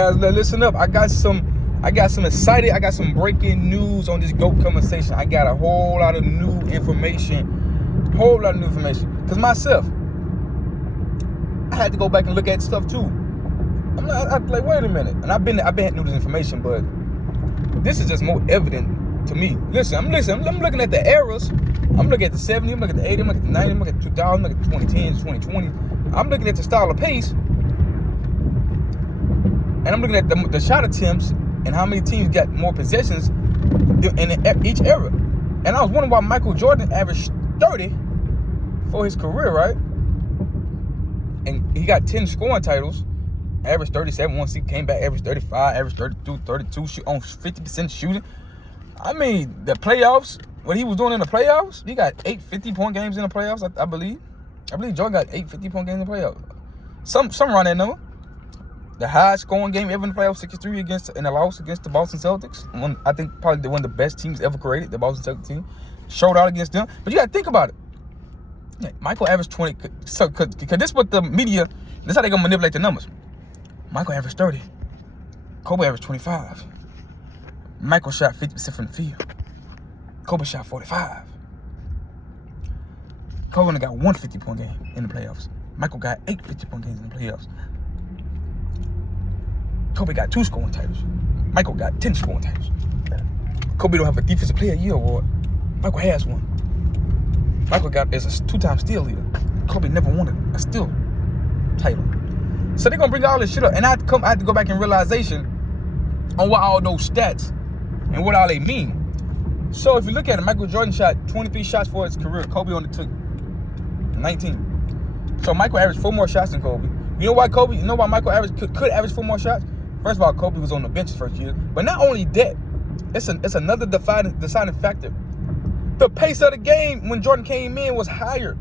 Guys, listen up. I got some excited. I got some breaking news on this GOAT conversation. I got a whole lot of new information. Because myself, I had to go back and look at stuff too. I'm like, wait a minute. And I've been knew this information, but this is just more evident to me. I'm looking at the eras. I'm looking at the 70s, I'm looking at the 80s, I'm looking at the 90s, I'm looking at 2000, I'm looking at 2010, 2020. I'm looking at the style of pace. And I'm looking at the shot attempts and how many teams got more possessions in each era. And I was wondering why Michael Jordan averaged 30 for his career, right? And he got 10 scoring titles, averaged 37. Once he came back, averaged 35, averaged 32, on 50% shooting. I mean, the playoffs, what he was doing in the playoffs, he got 8 50-point games in the playoffs, I believe. I believe Jordan got 8 50-point games in the playoffs. Some around that number. The highest scoring game ever in the playoffs, 63 in a loss against the Boston Celtics. I think probably one of the best teams ever created, the Boston Celtics team. Showed out against them. But you got to think about it. Yeah, Michael averaged 20. So, because this is what the media, this is how they going to manipulate the numbers. Michael averaged 30. Kobe averaged 25. Michael shot 50% from the field. Kobe shot 45. Kobe only got one 50-point game in the playoffs. Michael got 8 50-point games in the playoffs. Kobe got 2 scoring titles. Michael got 10 scoring titles. Kobe don't have a Defensive Player of the Year award. Michael has one. Michael is a 2-time steal leader. Kobe never won a steal title. So they're gonna bring all this shit up, and I had to go back in realization on what all those stats and what all they mean. So if you look at it, Michael Jordan shot 23 shots for his career. Kobe only took 19. So Michael averaged 4 more shots than Kobe. You know why Michael could average 4 more shots? First of all, Kobe was on the bench his first year. But not only that, it's another deciding factor. The pace of the game when Jordan came in was higher.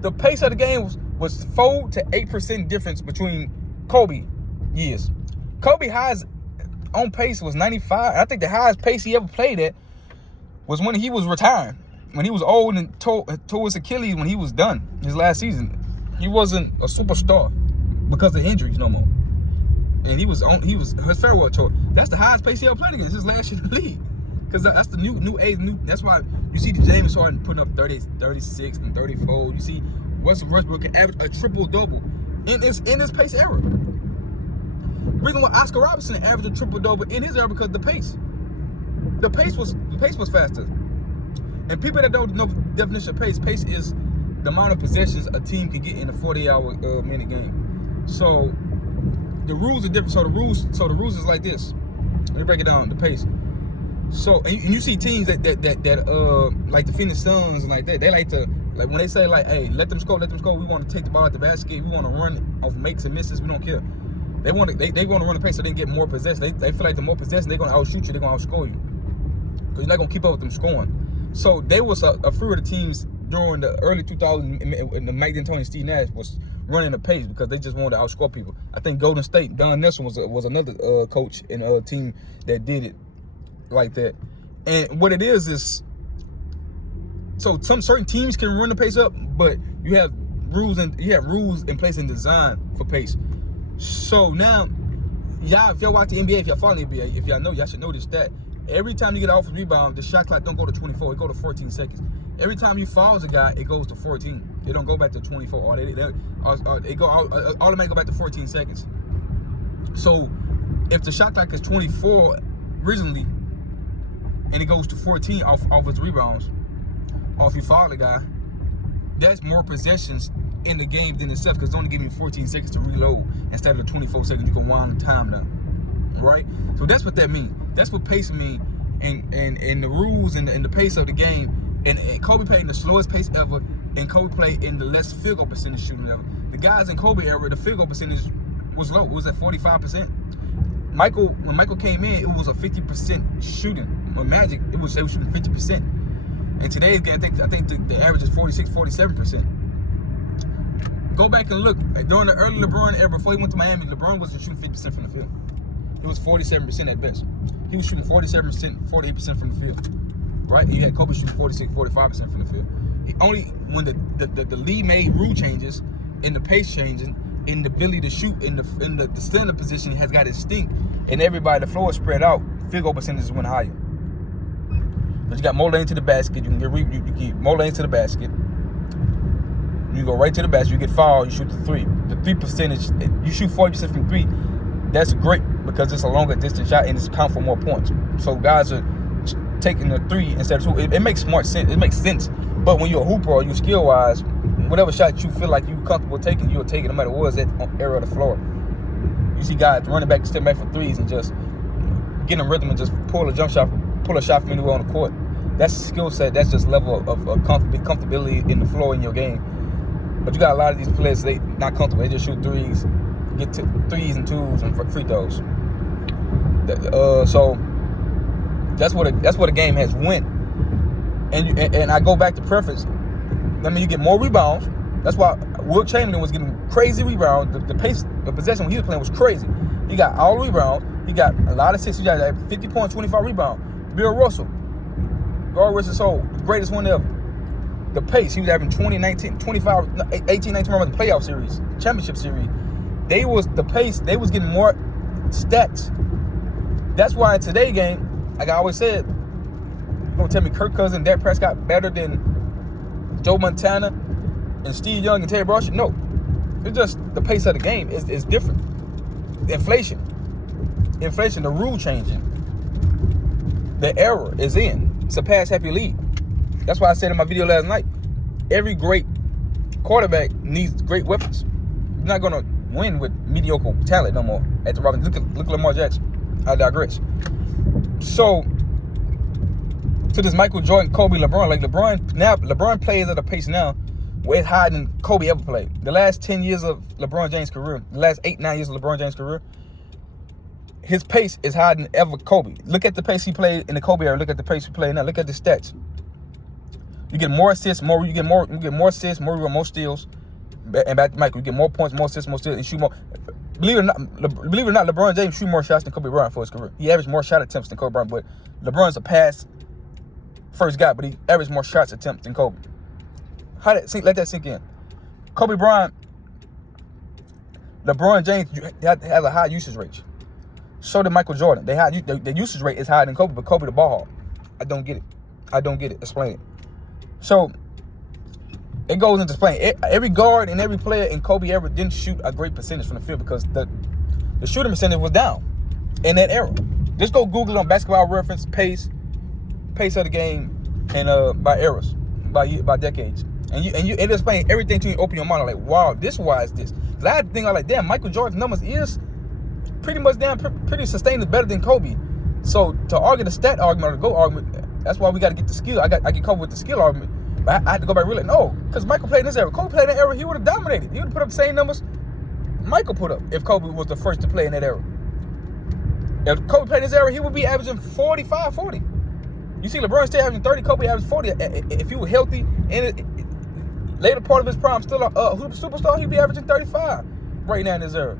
The pace of the game was 4 to 8% difference between Kobe years. Kobe highest on pace was 95. I think the highest pace he ever played at was when he was retiring. When he was old and tore his Achilles when he was done his last season. He wasn't a superstar because of injuries no more. And he was his farewell tour. That's the highest pace he ever played against his last year in the league. Because that's the new age. That's why you see James Harden putting up 30, 36 and 34. You see Russell Westbrook can average a triple-double in his pace era. The reason why Oscar Robertson averaged a triple-double in his era because the pace. The pace was faster. And people that don't know the definition of pace is the amount of possessions a team can get in a 40-hour minute game. So the rules are different. So the rules is like this. Let me break it down. The pace. So and you see teams that like the Phoenix Suns and like that. They like to when they say like, hey, let them score. We want to take the ball at the basket. We want to run off makes and misses. We don't care. They want to run the pace so they can get more possession. They feel like the more possession they're gonna outshoot you. They're gonna outscore you because you're not gonna keep up with them scoring. So they was a few of the teams during the early 2000s, and the Mike D'Antoni, Steve Nash was running the pace because they just wanted to outscore people. I think Golden State, Don Nelson was another coach in a team that did it like that. And what it is so some certain teams can run the pace up, but you have rules in place and design for pace. So now, y'all, if y'all watch the NBA, if y'all follow the NBA, if y'all know, y'all should know this stat. Every time you get off a rebound, the shot clock don't go to 24, it go to 14 seconds. Every time you foul a guy, it goes to 14. It don't go back to 24. Or they automatically go back to 14 seconds. So if the shot clock is 24 originally, and it goes to 14 off its rebounds, off you foul a guy, that's more possessions in the game than itself because it's only giving you 14 seconds to reload instead of the 24 seconds you can wind the time down. Right? So that's what that means. That's what pace means, and the rules and the pace of the game. And Kobe played in the slowest pace ever, and Kobe played in the less field goal percentage shooting ever. The guys in Kobe era, the field goal percentage was low. It was at 45%. When Michael came in, it was a 50% shooting. With Magic, they were shooting 50%. And today's game, I think the average is 46, 47%. Go back and look. During the early LeBron era, before he went to Miami, LeBron wasn't shooting 50% from the field. It was 47% at best. He was shooting 47%, 48% from the field. Right? You had Kobe shooting 46, 45% from the field. Only when the league made rule changes and the pace changing and the ability to shoot in the center position has got instinct, and everybody, the floor is spread out, field goal percentages went higher. But you got more lanes to the basket. You can get more lanes to the basket. You go right to the basket. You get fouled. You shoot the three. The 3 percentage. You shoot 40% from 3. That's great because it's a longer distance shot and it's count for more points. So guys are taking the 3 instead of 2. It makes smart sense. It makes sense. But when you're a hooper or you skill wise, whatever shot you feel like you're comfortable taking, you'll take it no matter what is that area of the floor. You see guys running back, step back for 3s and just getting a rhythm and just pull a shot from anywhere on the court. That's a skill set. That's just level of comfortability in the floor in your game. But you got a lot of these players, they not comfortable. They just shoot 3s, get to 3s and 2s and free throws. So that's what a game has went. And I go back to preference. I mean, you get more rebounds. That's why Will Chamberlain was getting crazy rebounds. The pace of possession when he was playing was crazy. He got all the rebounds. He got a lot of assists. He got like 50 points, 25 rebounds. Bill Russell, guard versus soul, greatest one ever. The pace, he was having 20, 19, 25, 18, 19 in the playoff series, championship series. They was getting more stats. That's why in today's game, like I always said, you're gonna tell me Kirk Cousins and Dak Prescott better than Joe Montana and Steve Young and Terry Bradshaw? No. It's just the pace of the game is different. Inflation, the rule changing. The era is in. It's a pass happy league. That's why I said in my video last night, every great quarterback needs great weapons. You're not gonna win with mediocre talent no more. At the Robin, look at Lamar Jackson. I digress. So to this Michael Jordan, Kobe, LeBron, like LeBron plays at a pace now where it's higher than Kobe ever played. The last 10 years of LeBron James' career, the last 8-9 years of LeBron James' career, his pace is higher than ever Kobe. Look at the pace he played in the Kobe era. Look at the pace he played now. Look at the stats. You get more assists, you get more assists, more steals. And back to Michael, you get more points, more assists, more steals, and shoot more. Believe it or not, LeBron James shoot more shots than Kobe Bryant for his career. He averaged more shot attempts than Kobe Bryant, but LeBron's a pass first guy, but he averaged more shots attempts than Kobe. Let that sink in. Kobe Bryant, LeBron James has a high usage rate. So did Michael Jordan. The usage rate is higher than Kobe, but Kobe the ball hog. I don't get it. Explain it. So it goes into playing. Every guard and every player in Kobe era didn't shoot a great percentage from the field because the shooting percentage was down in that era. Just go Google on Basketball Reference, pace of the game, and by eras, by decades. And it explains everything to you. Open your mind, like, wow, why is this? Because I had to think, like, damn, Michael Jordan's numbers is pretty much pretty sustained, better than Kobe. So to argue the stat argument or the GOAT argument, that's why we got to get the skill. I get covered with the skill argument, but I had to go back and realize, no, because Michael played in this era. Kobe played in that era, he would have dominated. He would have put up the same numbers Michael put up if Kobe was the first to play in that era. If Kobe played in this era, he would be averaging 45, 40. You see LeBron still averaging 30, Kobe averaging 40. If he was healthy and later part of his prime, still a superstar, he'd be averaging 35 right now in this era.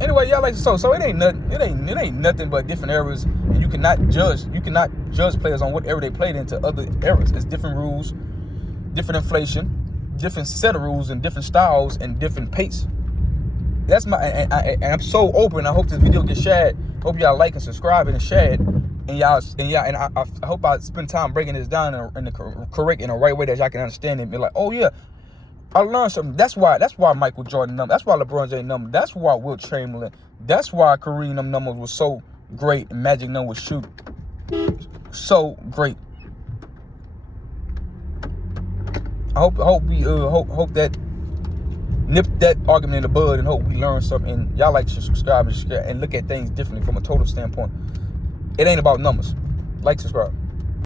Anyway, y'all like so it ain't nothing but different eras, and you cannot judge players on what era they played into other eras. It's different rules, different inflation, different set of rules, and different styles and different pace. That's and I'm so open. I hope this video gets shared. Hope y'all like and subscribe and share it. And I hope I spend time breaking this down in the correct, in the right way that y'all can understand it and be like, oh yeah, I learned something. That's why Michael Jordan number. That's why LeBron James number. That's why Will Chamberlain. That's why Kareem numbers was so great and Magic number was shoot so great. I hope that nip that argument in the bud and hope we learn something. And y'all like to subscribe and look at things differently from a total standpoint. It ain't about numbers. Like, subscribe.